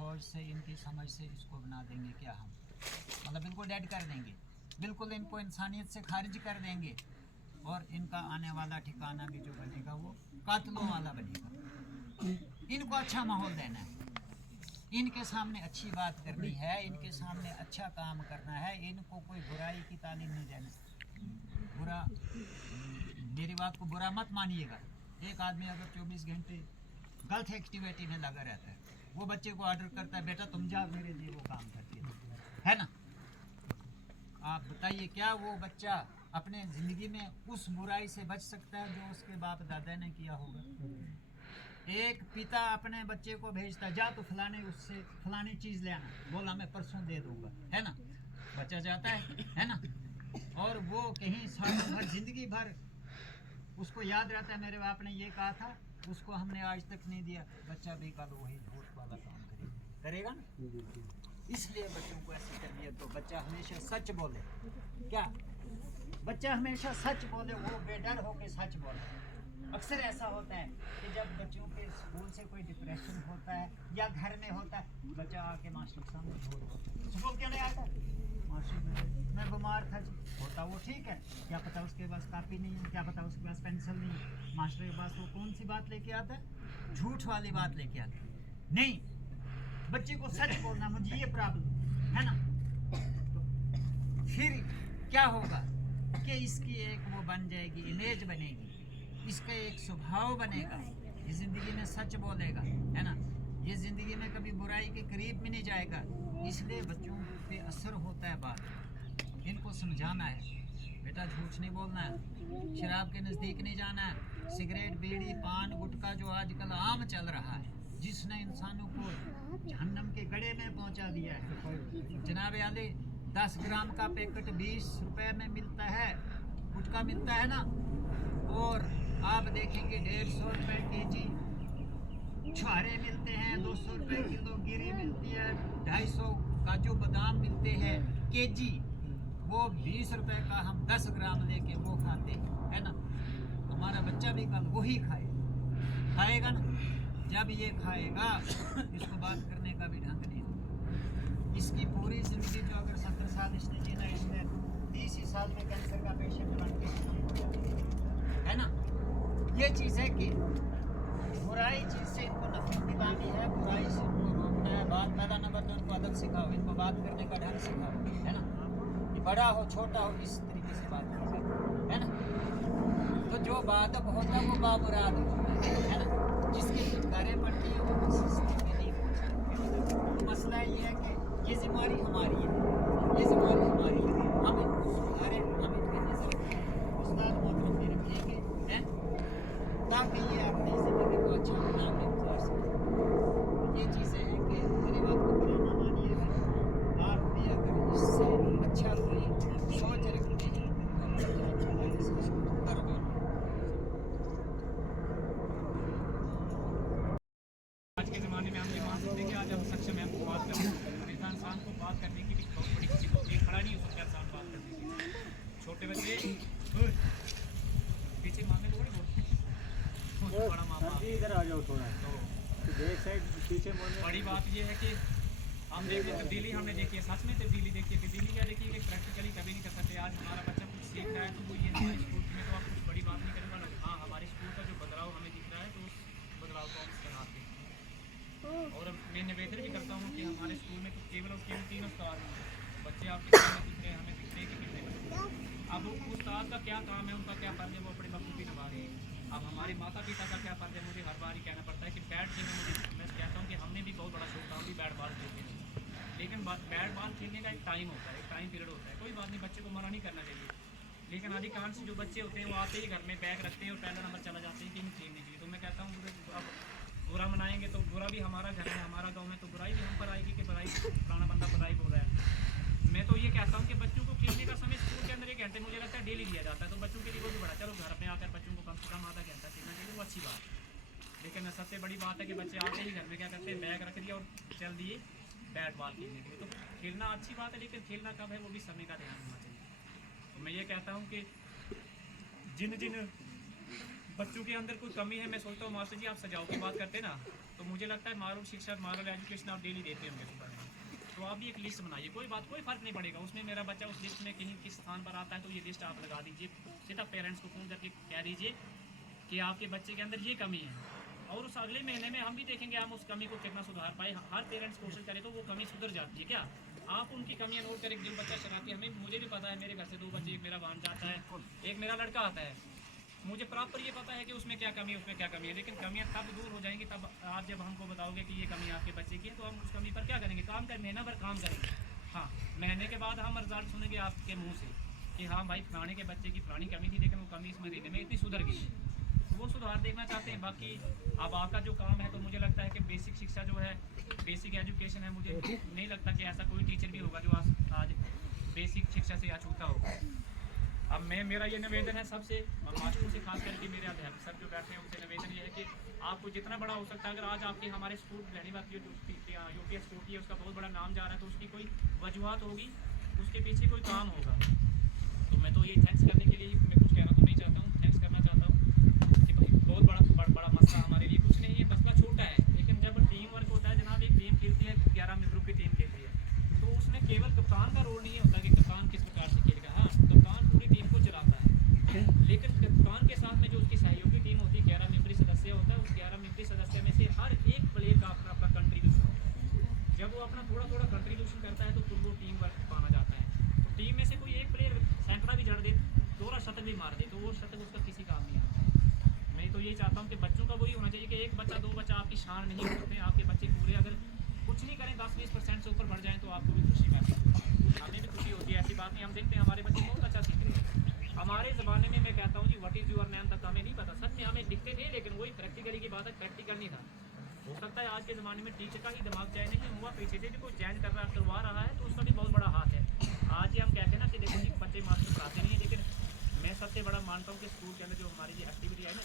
सोच से, इनकी समझ से इसको बना देंगे क्या हम, मतलब बिल्कुल डेड कर देंगे, बिल्कुल इनको इंसानियत से खारिज कर देंगे, और इनका आने वाला ठिकाना भी जो बनेगा वो कातलों वाला बनेगा। इनको अच्छा माहौल देना है, इनके सामने अच्छी बात करनी है, इनके सामने अच्छा काम करना है, इनको कोई बुराई की तालीम नहीं देना। बुरा, मेरी बात को बुरा मत मानिएगा। एक आदमी अगर 24 घंटे गलत एक्टिविटी में लगा रहता है, वो बच्चे को ऑर्डर करता है, बेटा तुम जाओ मेरे लिए वो काम करके, है ना? आप बताइए क्या वो बच्चा अपने ज़िंदगी में उस बुराई से बच सकता है जो उसके बाप दादा ने किया होगा? एक पिता अपने बच्चे को भेजता है, जा तो फलाने उससे फलानी चीज़ ले आना, बोला मैं परसों दे दूंगा, है ना? बच्चा जाता है ना? और वो कहीं सालों भर, जिंदगी भर उसको याद रहता है मेरे बाप ने ये कहा था, उसको हमने आज तक नहीं दिया। बच्चा भी कल वही झूठ वाला काम करेगा ना? इसलिए बच्चों को ऐसी तरबियत दो, बच्चा हमेशा सच बोले। क्या बच्चा हमेशा सच बोले, वो बेडर होके सच बोले। अक्सर ऐसा होता है कि जब बच्चों के स्कूल से कोई डिप्रेशन होता है या घर में होता है, बच्चा आके मास्टर के सामने झूठ बोलता है, स्कूल क्यों नहीं आता? मास्टर मैं बीमार था जी। होता वो ठीक है, क्या पता उसके पास कापी नहीं है, क्या पता उसके पास पेंसिल नहीं है, मास्टर के पास वो कौन सी बात लेके आता है? झूठ वाली बात लेके आता है। नहीं, बच्चे को सच बोलना, मुझे ये प्रॉब्लम है ना, तो फिर क्या होगा कि इसकी एक वो बन जाएगी, इमेज बनेगी, इसका एक स्वभाव बनेगा, ये ज़िंदगी में सच बोलेगा, है ना? ये ज़िंदगी में कभी बुराई के करीब भी नहीं जाएगा। इसलिए बच्चों पे असर होता है बात, इनको समझाना है, बेटा झूठ नहीं बोलना है, शराब के नज़दीक नहीं जाना है, सिगरेट, बीड़ी, पान, गुटखा जो आजकल आम चल रहा है, जिसने इंसानों को जहन्नम के गड़े में पहुंचा दिया है। जनाब आले 10 ग्राम का पैकेट 20 रुपए में मिलता है, गुटखा मिलता है ना, और आप देखेंगे 150 रुपए केजी छुहारे मिलते हैं, 200 रुपए किलो गिरी मिलती है, 250 काजू बादाम मिलते हैं केजी। वो 20 रुपए का हम 10 ग्राम लेके वो खाते हैं, है ना? हमारा बच्चा भी कल वही खाएगा ना। जब ये खाएगा, इसको बात करने का भी ढंग नहीं होगा। इसकी पूरी जिंदगी जो अगर 70 साल इसने जीना, इसमें 30 ही साल में कैंसर का पेशेंट बन के, है ना? ये चीज़ है कि बुराई चीज़ से इनको नफरत दिलानी है, बुराई से इनको रोकना है। बात पहला नंबर तो इनको अदब सिखाओ, इनको बात करने का ढंग सिखाओ, है ना? कि बड़ा हो छोटा हो इस तरीके से बात कीजिए, है ना? तो जो बादब होता है वो बामुराद होता है ना? जिसकी फटकारें पड़ती है वो मस्जिद में नहीं पहुँचता। तो मसला ये है कि ये जिम्मेदारी हमारी है, ये जिम्मेदारी हमारी है, हम इनको सुधारें, हम इनकी नजर उस्ताद मोहतरम में रखेंगे, हैं, ताकि ये अपनी ज़िंदगी को अच्छा नाम में गुजार सकें। ये चीज़ें हैं कि मेरी बात को बुरा ना मानिएगा। आप भी अगर इससे अच्छा कोई सोच रखते हैं आज के ज़माने में हम ये मान सकते हैं कि आज हम सक्षम हैं, हम बात कर सकते हैं। इंसान को बात करने की भी बहुत बड़ी चीज़ होती है, खड़ा नहीं हो सकता इंसान बात करने के। छोटे बच्चे पीछे मारने को नहीं, बड़ा मामा इधर आ जाओ थोड़ा, तो एक साइड पीछे मोड़ने। बड़ी बात ये है कि हम देखिए तब्दीली, हमने देखी है, सच में तब्दीली देखी है। तब्दीली क्या देखी है कि प्रैक्टिकली कभी नहीं कर सकते। आज हमारा बच्चा कुछ सीख रहा है तो वो ये हमारे स्कूल में तो आप कुछ बड़ी बात नहीं करेंगे, हाँ हमारे स्कूल का जो बदलाव हमें दिख रहा है तो उस बदलाव को हम कराते हैं। और मैं निवेदन भी करता हूँ कि हमारे स्कूल में तो केवल और केवल 3 उस्ताद हैं। बच्चे आपके सामने दिख रहे हैं, हमें दिखते हैं कि कितने बच्चे। अब उस्ताद का क्या काम है, उनका क्या फर्ज है, वो अपने बखूबी निभा रहे हैं। अब हमारे माता पिता का क्या फर्ज है, मुझे हर बार ही कहना पड़ता है कि बैट गेम में मैं कहता हूँ कि हमने भी बहुत बड़ा शौक था, हम भी बैट बॉल खेलते हैं, लेकिन बैट बॉल खेलने का एक टाइम होता है, एक टाइम पीरियड होता है। कोई बात नहीं, बच्चे को मना नहीं करना चाहिए, लेकिन अधिकांश जो बच्चे होते हैं वो आते ही घर में बैग रखते हैं और पहला नंबर चला जाते हैं गेम खेलने के लिए। तो मैं कहता हूँ अब बुरा मनाएंगे तो बुरा भी हमारा घर में, हमारा गाँव में, तो बुराई भी हम पर आएगी कि बुराई पुराना बंदा बुराई बोल रहा है। मैं तो ये कहता हूँ कि बच्चों को खेलने का समय स्कूल के अंदर 1 घंटे मुझे लगता है डेली दिया जाता है, तो बच्चों के लिए वो भी बड़ा, चलो घर में आकर बच्चों को कम से कम आधा घंटा खेलना चाहिए, वो अच्छी बात है। लेकिन सबसे बड़ी बात है कि बच्चे आते ही घर में क्या करते हैं, बैग रख दिया और चल दिए बैट बॉल खेलने के लिए। तो खेलना अच्छी बात है, लेकिन खेलना कब है वो भी समय का ध्यान होना चाहिए। तो मैं ये कहता हूँ कि जिन जिन बच्चों के अंदर कोई कमी है, मैं सोचता हूँ मास्टर जी आप सजाओ की बात करते ना, तो मुझे लगता है मॉरल शिक्षा, मॉरल एजुकेशन आप डेली देते होंगे सुबह में, तो आप भी एक लिस्ट बनाइए, कोई फ़र्क नहीं पड़ेगा उसमें मेरा बच्चा उस लिस्ट में कहीं किस स्थान पर आता है, तो ये लिस्ट आप लगा दीजिए, सीधा पेरेंट्स को फ़ोन करके कह दीजिए कि आपके बच्चे के अंदर ये कमी है, और उस अगले महीने में हम भी देखेंगे हम उस कमी को कितना सुधार पाए। हर पेरेंट्स कोशिश करे तो वो कमी सुधर जाती है। क्या आप उनकी कमियां नोट करें, जो बच्चा शरारती है, मुझे भी पता है, मेरे घर से 2 बच्चे, एक मेरा भांजा आता है, एक मेरा लड़का आता है, मुझे प्रॉपर ये पता है कि उसमें क्या कमी है, उसमें क्या कमी है, लेकिन कमियां तब दूर हो जाएंगी तब आप जब हमको बताओगे कि ये कमी आपके बच्चे की है, तो हम उस कमी पर क्या करेंगे, काम कर, महीना भर काम करेंगे। हाँ, महीने के बाद हम रिजल्ट सुनेंगे आपके मुँह से कि हाँ भाई फलाने के बच्चे की फलानी कमी थी, लेकिन वो कमी इस महीने में इतनी सुधर गई, वो सुधार देखना चाहते हैं। बाकी अब आपका जो काम है, तो मुझे लगता है कि बेसिक शिक्षा जो है, बेसिक एजुकेशन है, मुझे नहीं लगता कि ऐसा कोई टीचर भी होगा जो आज बेसिक शिक्षा से अछूता होगा। अब मेरा ये निवेदन है सबसे, मास्टरों से खास करके मेरे अध्यापक सर जो बैठे हैं उनसे निवेदन ये है कि आपको जितना बड़ा हो सकता है, अगर आज आपके हमारे स्कूल रहनीबाग जो यूपीएस स्कूल है उसका बहुत बड़ा नाम जा रहा है, तो उसकी कोई वजूहत होगी, उसके पीछे कोई काम होगा। तो मैं तो ये थैंक्स करने के लिए मैं कुछ कहना तो नहीं चाहता हूँ, थैंक्स करना चाहता हूँ कि भाई बहुत बड़ा मसला हमारे लिए कुछ नहीं है, मसला छोटा है, लेकिन जब टीम वर्क होता है जनाब, एक टीम खेलती है, 11 मेंबरों की टीम खेलती है, तो उसमें केवल कप्तान का रोल नहीं होता कि कप्तान किस प्रकार से खेलेगा। हाँ, कप्तान पूरी टीम को चलाता है, लेकिन कप्तान के साथ में जो उसकी सहयोगी टीम होती है, 11 मेंबरी सदस्य होता है, उस 11 मेंबरी सदस्य में से हर एक प्लेयर का अपना अपना कंट्रीब्यूशन होता है। जब वो अपना थोड़ा थोड़ा कंट्रीब्यूशन करता है तो फिर वो टीम वर्क माना जाता है। तो टीम में से कोई एक प्लेयर सैकड़ा भी जड़ दे, दोहरा शतक भी मार दे, तो वो शतक उसका किसी काम नहीं आता। मैं तो ये चाहता हूँ कि बच्चों का वही होना चाहिए कि एक बच्चा 2 बच्चा आपकी शान नहीं करते, आपके बच्चे पूरे अगर कुछ नहीं करें 10-20% से ऊपर बढ़ जाएँ तो आपको भी खुशी महसूस होती है, हमें भी खुशी होती है। ऐसी बात नहीं, हम देखते हैं हमारे बच्चे बहुत अच्छा सीख रहे हैं। हमारे ज़माने में मैं कहता हूँ जी व्हाट इज़ योर नेम तक हमें नहीं पता, सच में हमें लिखते थे, लेकिन वही प्रैक्टिकली की बात है, प्रैक्टिकल नहीं था। हो सकता है आज के ज़माने में टीचर का ही दिमाग चाहे नहीं हुआ, पीछे से भी कोई चेंज करवा रहा है, तो उसका भी बहुत बड़ा हाथ है। आज ही हम कहते हैं ना कि देखो जी बच्चे मास्टर पढ़ाते नहीं है, लेकिन मैं सबसे बड़ा मानता हूँ कि स्कूल के अंदर जो हमारी ये एक्टिविटी है ना,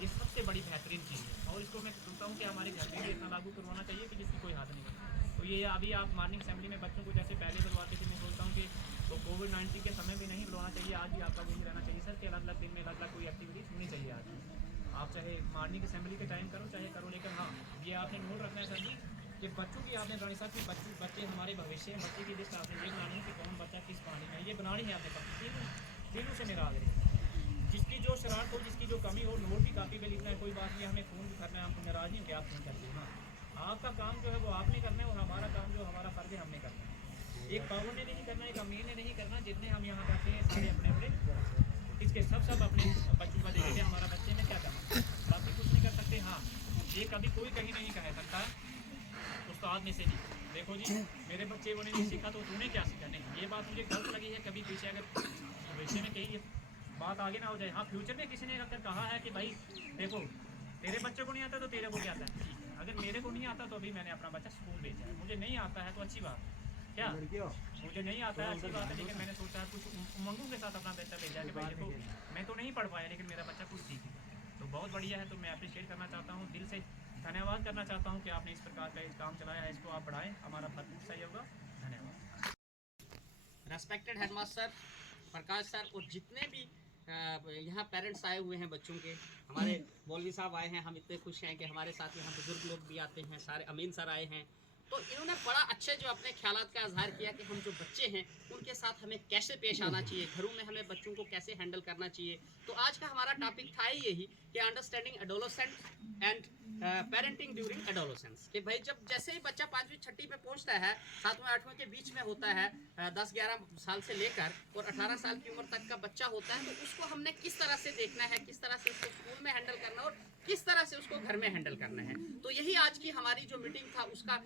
ये सबसे बड़ी बेहतरीन चीज़ है, और इसको मैं सोचता हूँ कि हमारे घर में भी इतना लागू करवाना चाहिए कि जिसकी कोई हाथ नहीं है। तो ये अभी आप मॉर्निंग असेंबली में बच्चों को जैसे पहले बुलवाते थे, मैं सोचता हूँ कि तो कोविड-19 के समय में नहीं बुलाना चाहिए, आज भी आपका वही रहना चाहिए सर कि अलग अलग दिन में अलग अलग कोई एक्टिविटीज़ होनी चाहिए। आज आप चाहे मॉर्निंग असेंबली के टाइम करो चाहे करो, लेकिन हाँ ये आपने नोट रखना है सर जी कि बच्चों की आपने बनानी साहब कि बच्चे हमारे भविष्य हैं, बच्चे की लिस्ट आपने ये बनानी है कि कौन बच्चा किस पानी में, ये बनानी है आपने पास तीनों से मेरा आग्रह है। जिसकी जो शरारत हो, जिसकी जो कमी हो, नोट भी कापी पे लिखना है, कोई बात नहीं, हमें फ़ोन भी करना है, हम नाराज़ नहीं होंगे, आप फ़ोन करते हैं। हाँ, आपका काम जो है वो आपने करना है, और हमारा काम जो हमारा फ़र्ज़ है हमने करना है। एक पावर ने नहीं करना, एक अमीर ने नहीं करना, जितने हम यहाँ बैठे हैं सारे अपने अपने इसके सब अपने बच्चों का देखते हैं हमारा बच्चे में क्या करना, बाकी कुछ नहीं कर सकते। हाँ, ये कभी कोई कहीं नहीं कह सकता उस्ताद में से नहीं, देखो जी मेरे बच्चे वो नहीं सीखा तो तूने क्या सीखा, नहीं, ये बात मुझे गलत लगी है। कभी पीछे अगर भविष्य में कहीं बात आगे ना हो जाए, हाँ फ्यूचर में किसी ने अगर कहा है कि भाई देखो तेरे बच्चे को नहीं आता तो तेरे को क्या आता है, अगर मेरे को नहीं आता तो अभी मैंने अपना बच्चा स्कूल भेजा है, मुझे नहीं आता है तो अच्छी बात, क्या मुझे नहीं आता है अच्छी बात है, लेकिन मैंने सोचा है कुछ उमंगों के साथ अपना बच्चा भेजा कि भाई देखो मैं तो नहीं पढ़ पाया लेकिन मेरा बच्चा कुछ सीखे, तो बहुत बढ़िया है। तो मैं अप्रिशिएट करना चाहता हूँ, दिल से धन्यवाद करना चाहता हूँ कि आपने इस प्रकार का काम चलाया है, इसको आप बढ़ाएं, हमारा भरपूर सहयोग होगा। धन्यवाद। रेस्पेक्टेड हेडमास्टर प्रकाश सर और जितने भी यहाँ पेरेंट्स आए हुए हैं बच्चों के, हमारे मौलवी साहब आए हैं, हम इतने खुश हैं कि हमारे साथ यहाँ बुजुर्ग लोग भी आते हैं, सारे अमीन सर आए हैं, तो इन्होंने बड़ा अच्छे जो अपने ख्यालात का इजहार किया कि हम जो बच्चे हैं उनके साथ हमें कैसे पेश आना चाहिए, घरों में हमें बच्चों को कैसे हैंडल करना चाहिए। तो आज का हमारा टॉपिक था ही यही कि understanding adolescent and parenting during adolescence, कि भाई जब जैसे ही बच्चा 5वीं 6वीं पे पहुंचता है, 7वें 8वें के बीच में होता है, 10-11 साल से लेकर और 18 साल की उम्र तक का बच्चा होता है, तो उसको हमने किस तरह से देखना है, किस तरह से उसको स्कूल में हैंडल करना और किस तरह से उसको घर में हैंडल करना है। तो यही आज की हमारी जो मीटिंग था उसका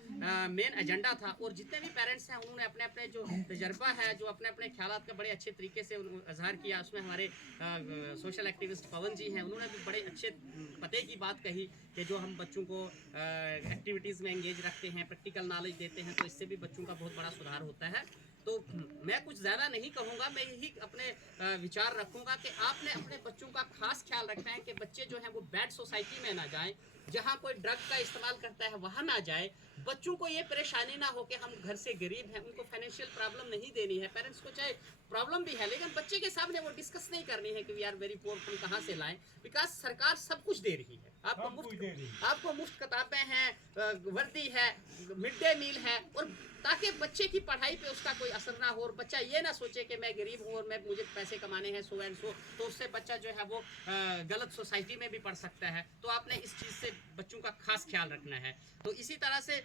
मेन एजेंडा था, और जितने भी पेरेंट्स हैं उन्होंने अपने अपने जो तजर्बा है, जो अपने अपने ख्यालात का बड़े अच्छे तरीके से इजहार किया। उसमें हमारे सोशल एक्टिविस्ट पवन जी हैं, उन्होंने भी बड़े अच्छे पते की बात कही कि जो हम बच्चों को एक्टिविटीज़ में एंगेज रखते हैं, प्रैक्टिकल नॉलेज देते हैं, तो इससे भी बच्चों का बहुत बड़ा सुधार होता है। तो मैं कुछ ज़्यादा नहीं कहूँगा, मैं यही अपने विचार रखूँगा कि आपने अपने बच्चों का खास ख्याल रखना है कि बच्चे जो हैं वो बैड सोसाइटी में ना जाएं, जहाँ कोई ड्रग का इस्तेमाल करता है वहाँ ना जाए। बच्चों को ये परेशानी ना हो कि हम घर से गरीब हैं, उनको फाइनेंशियल प्रॉब्लम नहीं देनी है। पेरेंट्स को चाहे प्रॉब्लम भी है, लेकिन बच्चे के सामने वो डिस्कस नहीं करनी है कि वी आर वेरी पुअर, तुम कहाँ से लाएं, बिकॉज सरकार सब कुछ दे रही है आपको मुफ्त किताबें हैं, वर्दी है, मिड डे मील है, और ताकि बच्चे की पढ़ाई पे उसका कोई असर ना हो और बच्चा ये ना सोचे कि मैं गरीब हूँ और मुझे पैसे कमाने हैं सो एंड सो, तो उससे बच्चा जो है वो गलत सोसाइटी में भी पढ़ सकता है। तो आपने इस चीज़ से बच्चों का खास ख्याल रखना है। तो इसी तरह से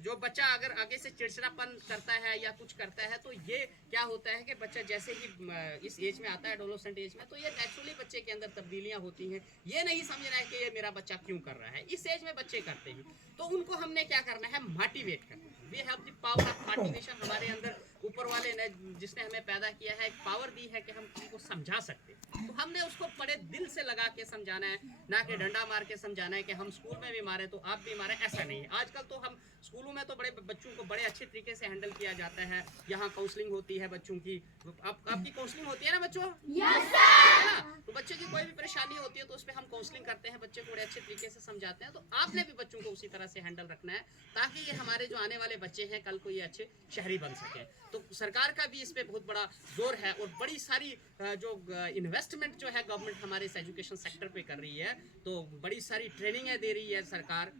जो बच्चा अगर आगे से चिड़चिड़ापन करता है या कुछ करता है, तो ये क्या होता है कि बच्चा जैसे ही इस एज में आता है, एडोलेसेंट एज में, तो ये नेचुरली बच्चे के अंदर तब्दीलियाँ होती हैं। ये नहीं समझना है कि ये मेरा बच्चा क्यों कर रहा है, इस एज में बच्चे करते हैं। तो उनको हमने क्या करना है, मोटिवेट करना है। We have the power of motivation. हमारे अंदर ऊपर वाले ने जिसने हमें पैदा किया है, एक पावर दी है कि हम किसी को समझा सकते हैं। तो हमने उसको बड़े दिल से लगा के समझाना है, ना कि डंडा मार के समझाना है कि हम स्कूल में भी मारे तो आप भी मारे, ऐसा नहीं है। आजकल तो हम स्कूलों में तो बड़े बच्चों को बड़े अच्छे तरीके से हैंडल किया जाता है। यहाँ काउंसलिंग होती है बच्चों की। आपकी काउंसलिंग होती है ना बच्चों? Yes sir. तो बच्चे की कोई भी परेशानी होती है तो उस पर हम काउंसलिंग करते हैं, बच्चे को बड़े अच्छे तरीके से समझाते हैं। तो आपने भी बच्चों को उसी तरह से हैंडल रखना है, ताकि ये हमारे जो आने वाले बच्चे हैं कल को ये अच्छे शहरी बन सकें। तो सरकार का भी इस पे बहुत बड़ा जोर है, और बड़ी सारी जो इन्वेस्टमेंट जो है गवर्नमेंट हमारे इस एजुकेशन सेक्टर पे कर रही है। तो बड़ी सारी ट्रेनिंगें दे रही है सरकार।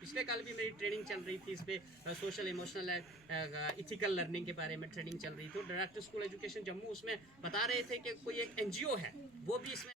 पिछले कल भी मेरी ट्रेनिंग चल रही थी इस पे, सोशल इमोशनल इथिकल लर्निंग के बारे में ट्रेनिंग चल रही थी। तो डायरेक्टर स्कूल एजुकेशन जम्मू उसमें बता रहे थे कि कोई एक NGO है वो भी इसमें